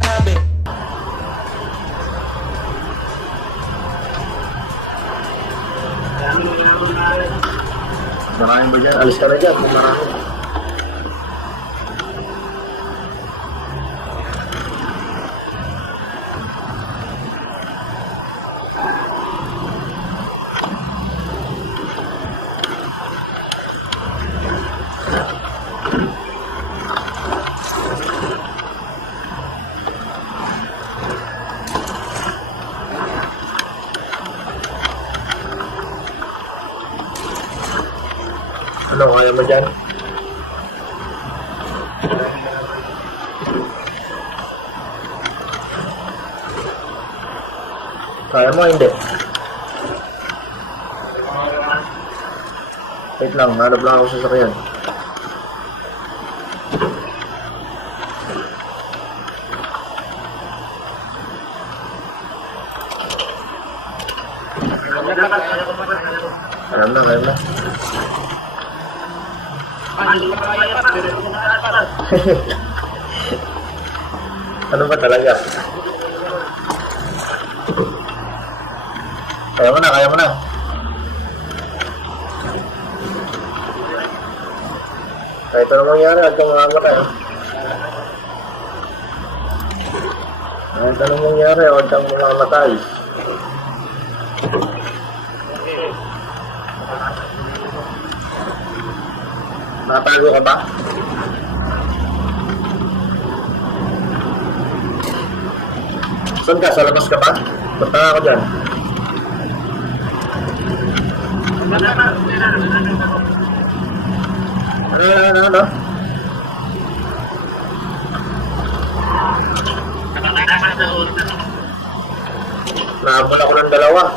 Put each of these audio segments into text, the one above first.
tabi. Maraming ba dyan? Alis ka na dyan kung marami. Ano, kaya mo dyan? Kaya mo, hindi? Wait lang, hanap lang ako sa sasakyan. Alam na. Ano ba talaga? Kaya mo na. Kahit ano mangyari, at kung mamamatay. Kahit ano mangyari, at kung mamamatay. Natago ka ba? Saan ka? Sa labas ka ba? Punta nga ako dyan. Ano? Nahabol ako ng dalawang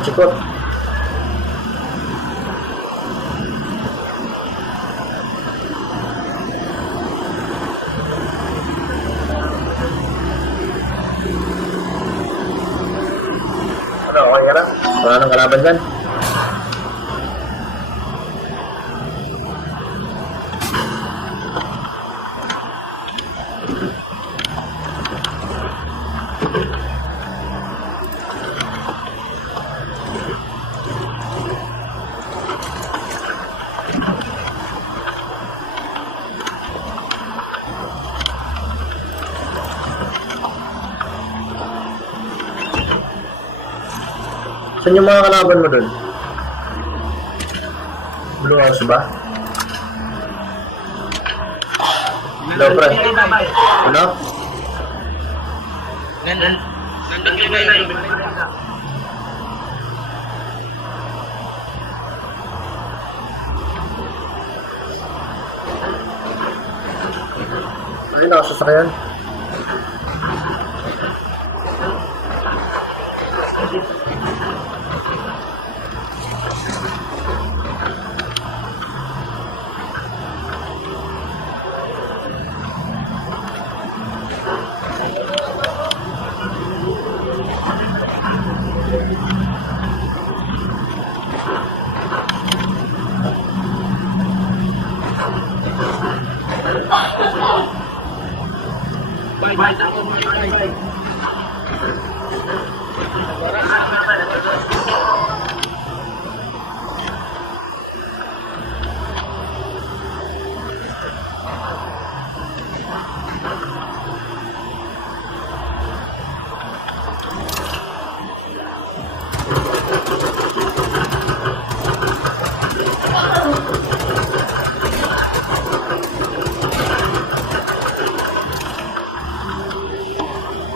sikot. Okay ka na? Wala nang kalaban dyan? Saan yung mga kalaban mo dun? Blue house ba? Hello, pre. Ano? Ay, nakasasakyan.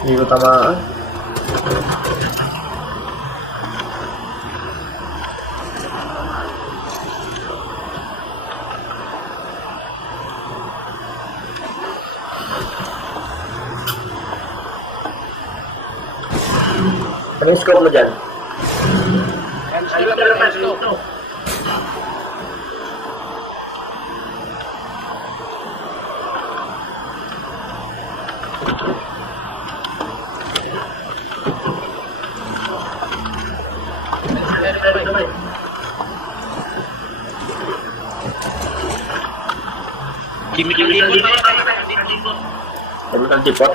Hindi ko tamaan. Anong score mo dyan? Chemical tipot.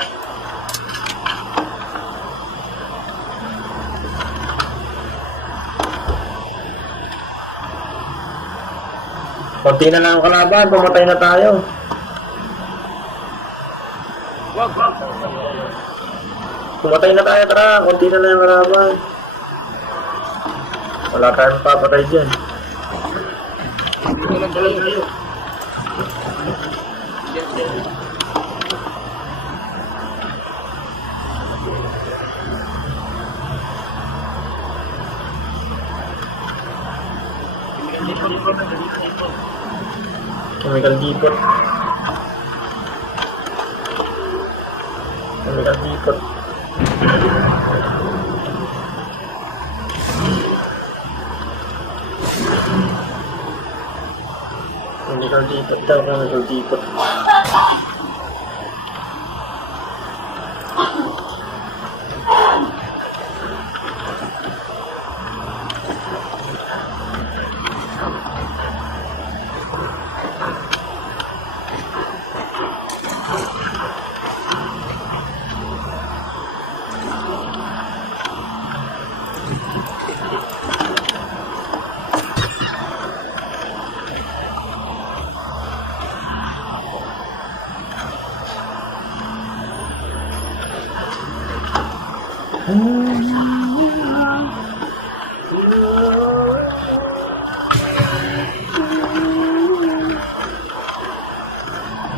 Konti na lang ang kalaban, pumatay na tayo. Wag. Pumatay na tayo, tara. Konti na lang ang kalaban. Wala tayong papatay dyan. Dito lang tayo. Chemical dipot. Chemical dipot. Chemical dipot daw, chemical dipot.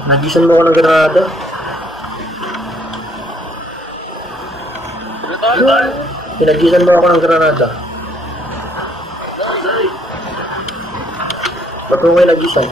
Nagisan mo ako ng granada. Pinagisan mo ako ng granada. Ba't mo kayo nagisan?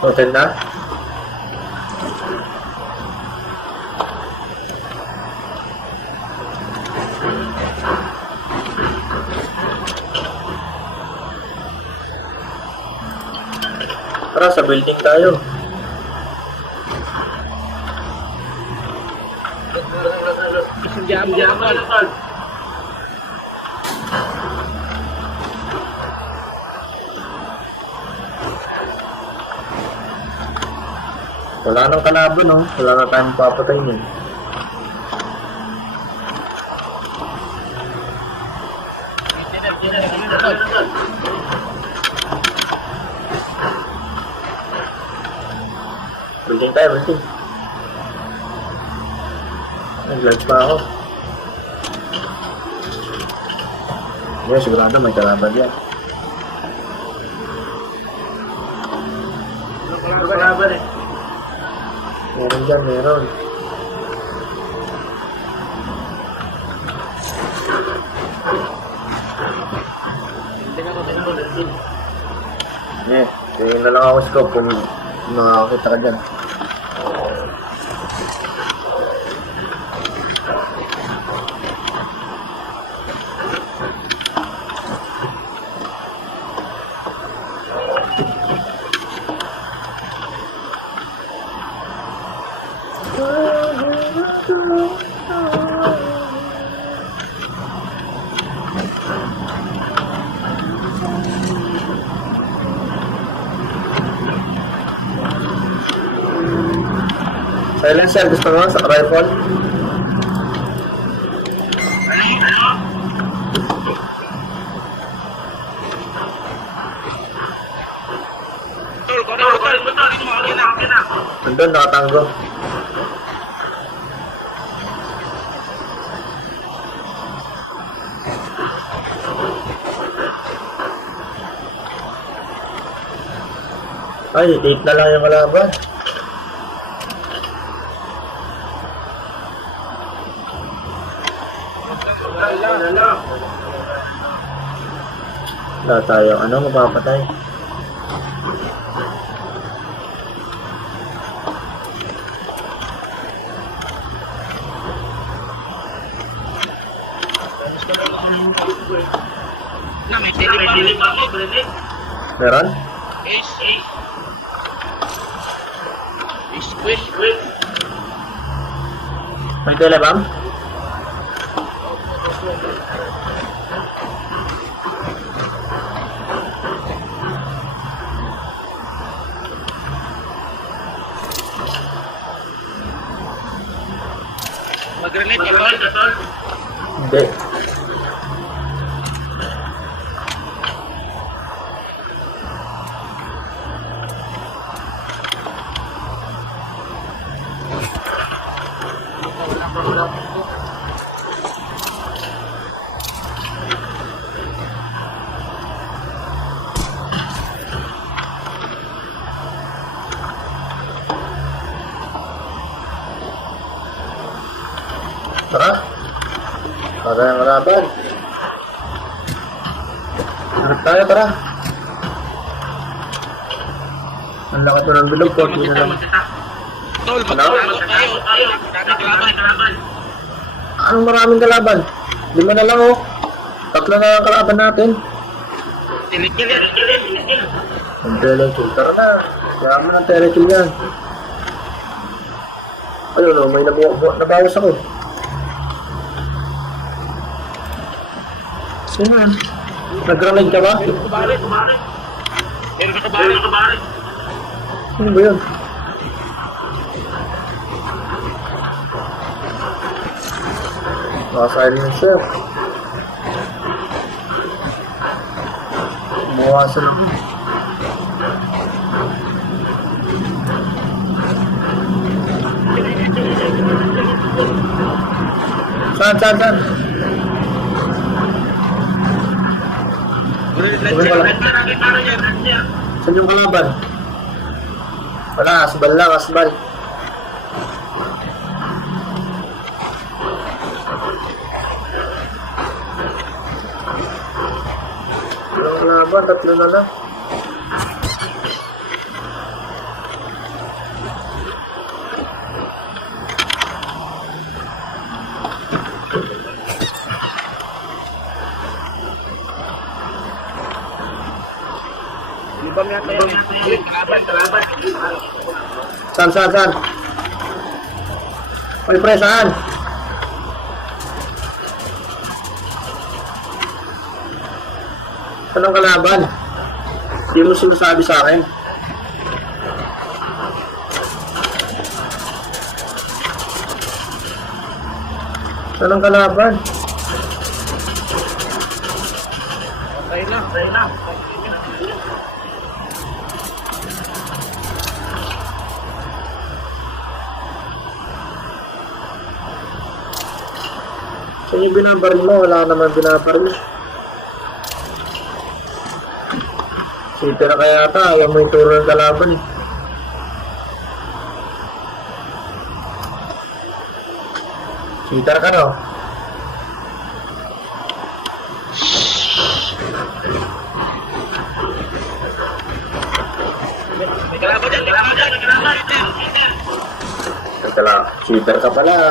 Hotel na? Tara, sa building tayo. Jam. Wala nang kalaban, no? Wala na tayong papatay niyan. Building tayo, building. Nag-vlog pa ako. Yeah, sigurado may kalaban yan. Kalaban eh. Meron dyan, meron. Tingin na lang ako scope kung makakita ka dyan. Silencer, gusto mo sa rifle? Nandun, nakatanggo. Ay, 8 na lang yung kalaban. Wala tayo, mapapatay. Na, may telepang ako, Brené. Meron? Ace. Ace queen. May telebam? Mag-relate ka, tol? Hindi. Tara. Tara yung laban. Harap tayo, tara. Ang lakas na ng bilog ko. Hindi na lang. Tol, magkakalaban tayo. Daming kalaban. Anong maraming kalaban? 5 na lang oh. 3 na lang kalaban natin. Tinikil yan. Ang telekill. Tara na. Yaman ang telekill yan. Ayun oh, may nabawas ako. Sino yan? Nag-grenade ka ba? Kubari. Meron ka kubari. Sino ba yun? Naka-silencer. Bumawasan ako. Saan? Saan yung kalaban? Wala, asbal lang, asbal. Walang kalaban, 3 na lang. Ibang yata yan. Kalaban. Saan? Ay, pre, saan? Saan ang kalaban? Hindi mo sinasabi sa akin. Saan ang kalaban? Tayo na. Saan yung binabaril mo? Wala naman binabaril. Sita na kaya ata. Ayaw mo yung turo ng kalaban eh. Sita ka no? Kalaban. Teka lang. Cheater ka pala.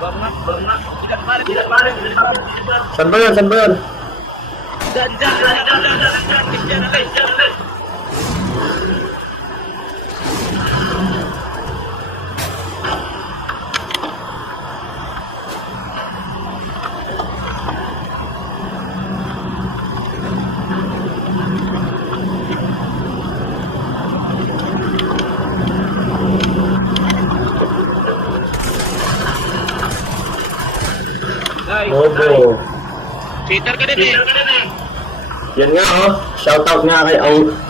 Bang na. Tidak pare. Saan ba yun? Dan. Bobo. Peter ka din eh. Yan nga oh. Shoutout nga kay Awesome.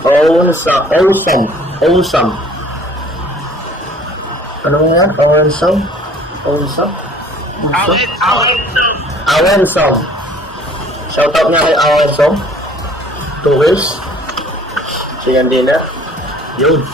Ano nga yan? Awesome? Awesome. Shoutout nga kay Awesome. 2 kills. Chicken dinner. Yun.